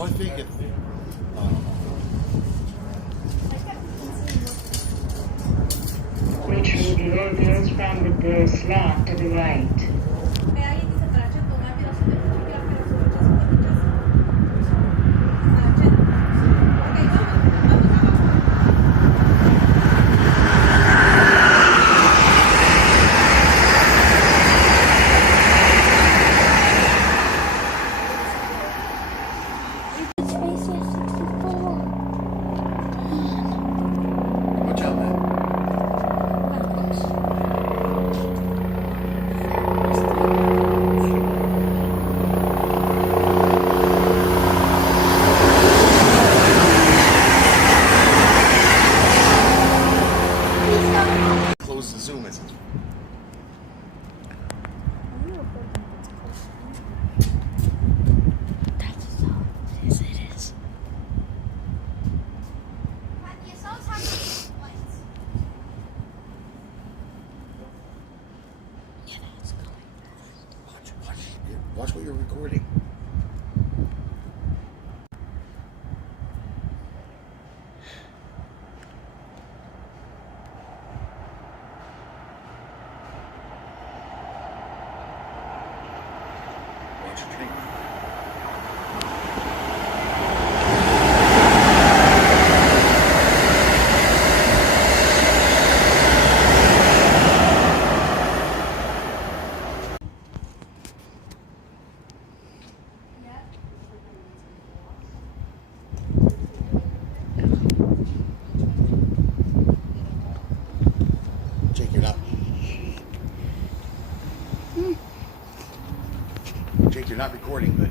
Well, I think it. Which will be obvious from the slot to the right. Watch out, man. Close the zoom is. Yes, it is. Yeah, that's going fast. Watch what you're recording. Watch your drink. Jake, you're not. Jake, you're not recording good.